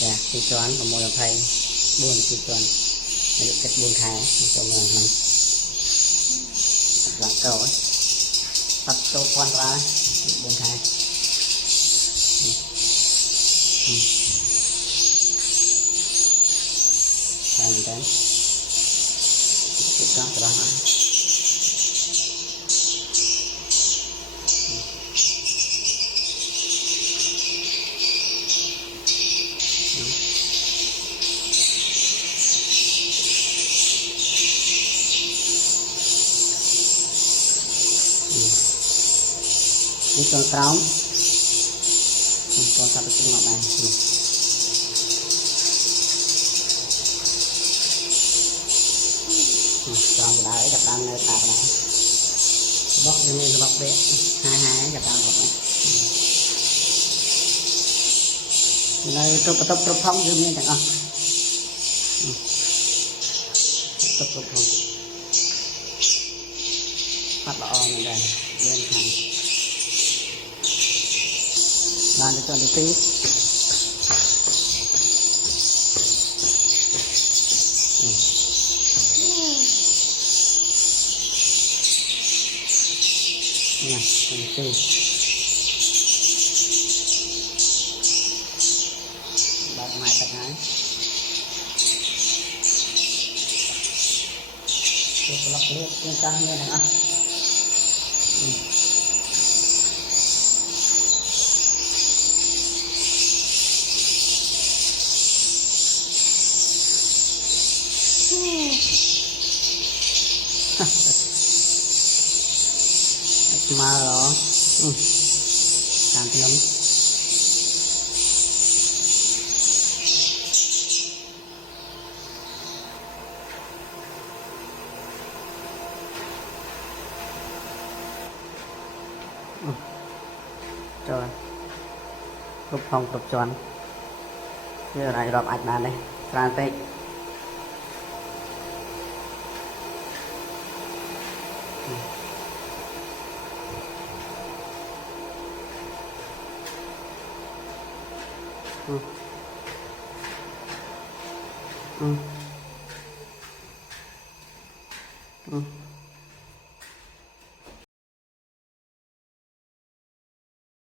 dạ chi toán và môi thầy buồn chi toán được cách buồn thái cho mình là cầu ấy tập tô quan ra buồn thái thành đến cái đó hả đi con trống con sao được ngọt này trống cái đấy gặp đang nơi tạt này bóc như này bóc bé hai gặp đang bóc này nơi tập phong như thế nào tập phong phát lọ này đây bên thành làm cho được tí nha còn tí bật máy tắt hái được lọc nước trên cao như này ăn mà đó càng lắm rồi cục phòng cục tròn giờ này đọc ảnh này ra tệ ừ.